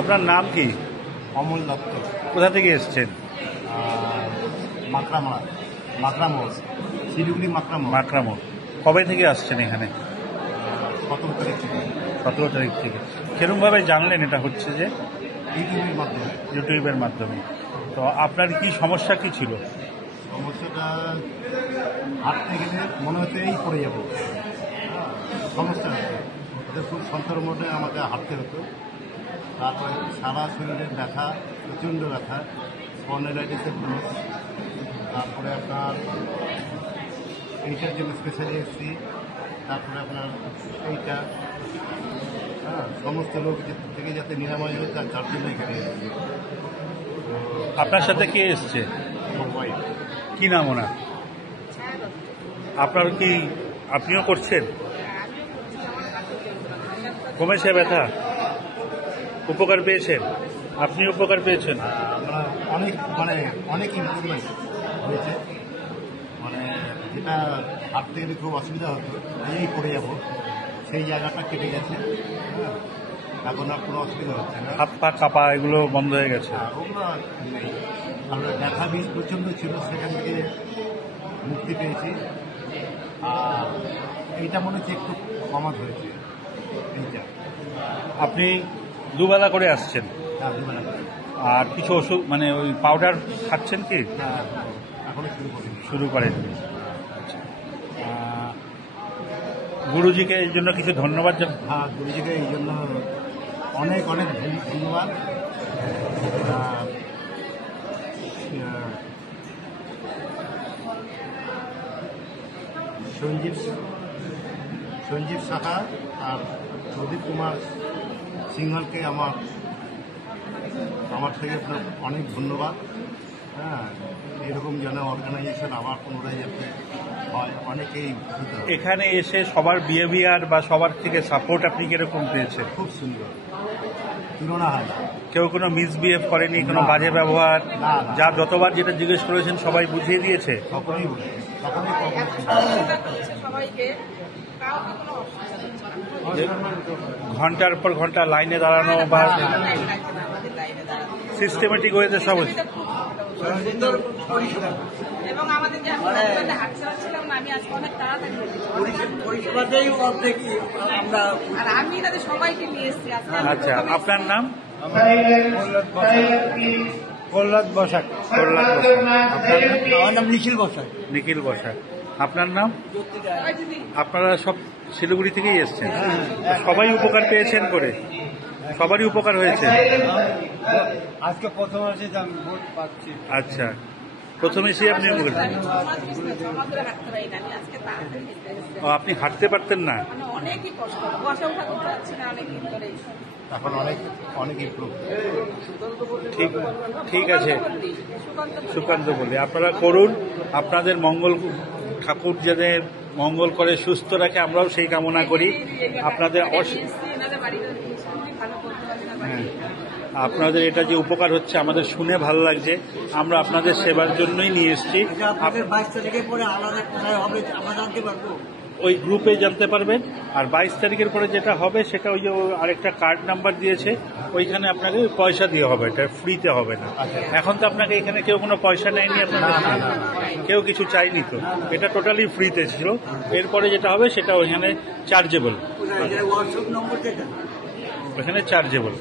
আপনার নাম কি? অমল দত্ত। কোথা থেকে এসছেন? মাকড়ামোড়, শিলিগুড়ি মাকড়ামোড়। মাকড়ামোড়। কবে থেকে আসছেন এখানে? 17 তারিখ থেকে। 17 তারিখ থেকে। কিরকমভাবে জানলেন এটা হচ্ছে যে? ইউটিউবের মাধ্যমে। তো আপনার কি সমস্যা কি ছিল? সমস্যাটা হাঁটতে গেলে মনে হচ্ছে এই পড়ে যাবো, সমস্যা হচ্ছে খুব সন্তর মধ্যে আমাকে হাঁটতে হতো। তারপরে সারা শরীরের ব্যথা, প্রচণ্ড ব্যথা, স্পন্ডাইলাইটিসের দোষ। তারপরে আপনার এইটার জন্য স্পেশালি এসেছি। তারপরে আপনার এইটা সমস্ত রোগ থেকে যাতে নিরাময় হয়ে তার জন্য এখানে এসেছি। আপনার সাথে কে এসছে? কি নাম ওনার? আপনার কি আপনিও করছেন? কমেছে ব্যথা? উপকার পেয়েছেন? আপনি উপকার পেয়েছেন? অনেক ইমপ্রুভমেন্ট হয়েছে। যেটা হাঁটতে গেলে খুব অসুবিধা হতো, এই পড়ে যাবো, সেই জায়গাটা কেটে গেছে। এখন আর কোনো অসুবিধা হচ্ছে না। হাত পা কাঁপা এগুলো বন্ধ হয়ে গেছে? ওগুলো নেই। আমরা ব্যথা বীজ প্রচণ্ড ছিল, সেখান থেকে মুক্তি পেয়েছি। আর এইটা মনে হচ্ছে একটু কমাত হয়েছে। এইটা আপনি দুবেলা করে আসছেন? আর কিছু ওষুধ মানে ওই পাউডার খাচ্ছেন কি? এখনো শুরু করেন। গুরুজিকে এই জন্য কিছু ধন্যবাদ জানান। হ্যাঁ, গুরুজিকে এই জন্য অনেক ধন্যবাদ। সঞ্জীব শাখা আর প্রদীপ কুমার সিংহলকে আমার থেকে অনেক ধন্যবাদ। এরকম যেন অর্গানাইজেশন আবার পুনরায় যাতে হয়, অনেকেই। এখানে এসে সবার বিহেভিয়ার বা সবার থেকে সাপোর্ট আপনি কিরকম পেয়েছেন? খুব সুন্দর, তুলনা হয় না। কেউ কোনো মিসবিহেভ করেনি, কোনো বাজে ব্যবহার? যা যতবার যেটা জিজ্ঞেস করেছেন সবাই বুঝিয়ে দিয়েছে? সকলেই বলেছে, ঘন্টার পর ঘন্টা লাইনে দাঁড়ানো বা সিস্টেমেটিক ওয়েতে সব এবং আমাদের যে হাঁটতে পারছিলাম না, আমি আজকে অনেক তাড়াতাড়ি আর আমি তাদের সবাইকে নিয়ে এসেছি। আচ্ছা, আপনার নাম? প্রহ্লাদ বসাক। আমার নাম নিখিল বসাক। নিখিল বসাক। আপনার নাম? আপনারা সব শিলিগুড়ি থেকেই এসছেন? সবাই উপকার পেয়েছেন করে? সবারই উপকার হয়েছে? আজকে প্রথম আসে ভোট পাচ্ছি। আচ্ছা, প্রথম এসে আপনি আপনি হাঁটতে পারতেন না? এখন অনেক ইমপ্রুভ। ঠিক আছে, সুকান্ত বলে আপনারা করুন। আপনাদের মঙ্গল, ঠাকুর যাতে মঙ্গল করে সুস্থ রাখে, আমরাও সেই কামনা করি। আপনাদের আপনাদের এটা যে উপকার হচ্ছে আমাদের শুনে ভালো লাগছে। আমরা আপনাদের সেবার জন্যই নিয়ে এসেছি। ওই গ্রুপে জানতে পারবেন। আর 22 তারিখের পরে যেটা হবে সেটা ওই যে আরেকটা কার্ড নাম্বার দিয়েছে, ওইখানে আপনাকে পয়সা দিয়ে হবে, এটা ফ্রিতে হবে না। এখন তো আপনাকে এখানে কেউ কোনো পয়সা নেয়নি, আপনাদের কেউ কিছু চাইনি, তো এটা টোটালি ফ্রিতে ছিল। এরপরে যেটা হবে সেটা ওইখানে চার্জেবল, ওখানে চার্জেবল।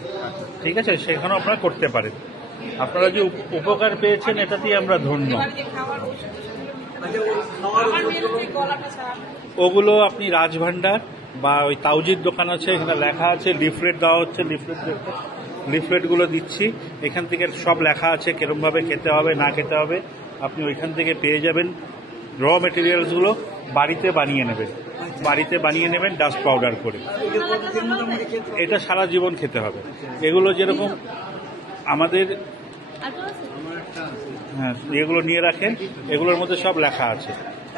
ঠিক আছে, সেখানেও আপনারা করতে পারেন। আপনারা যে উপকার পেয়েছেন এটাতেই আমরা ধন্য। ওগুলো আপনি রাজভান্ডার বা ওই তাউজির দোকান আছে, এখানে লেখা আছে, লিফলেট দেওয়া হচ্ছে, লিফলেটগুলো দিচ্ছি। এখান থেকে সব লেখা আছে কিরমভাবে খেতে হবে না খেতে হবে, আপনি ওইখান থেকে পেয়ে যাবেন। র মেটেরিয়ালসগুলো বাড়িতে বানিয়ে নেবেন, ডাস্ট পাউডার করে। এটা সারা জীবন খেতে হবে। এগুলো যেরকম আমাদের, হ্যাঁ, এগুলো নিয়ে রাখেন, এগুলোর মধ্যে সব লেখা আছে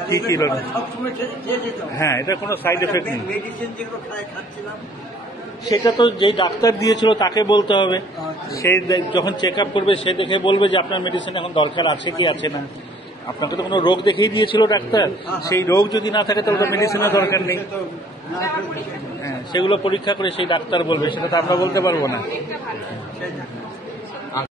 কি কি। হ্যাঁ, এটা কোনো সাইড এফেক্ট নেই। সেটা তো যেই ডাক্তার দিয়েছিল তাকে বলতে হবে। সে যখন চেক আপ করবে সে দেখে বলবে যে আপনার মেডিসিন এখন দরকার আছে কি আছে না। আপনাকে তো কোনো রোগ দেখেই দিয়েছিল ডাক্তার, সেই রোগ যদি না থাকে তাহলে তো মেডিসিনের দরকার নেই। হ্যাঁ, সেগুলো পরীক্ষা করে সেই ডাক্তার বলবে, সেটা তো আমরা বলতে পারবো না। সেই জন্য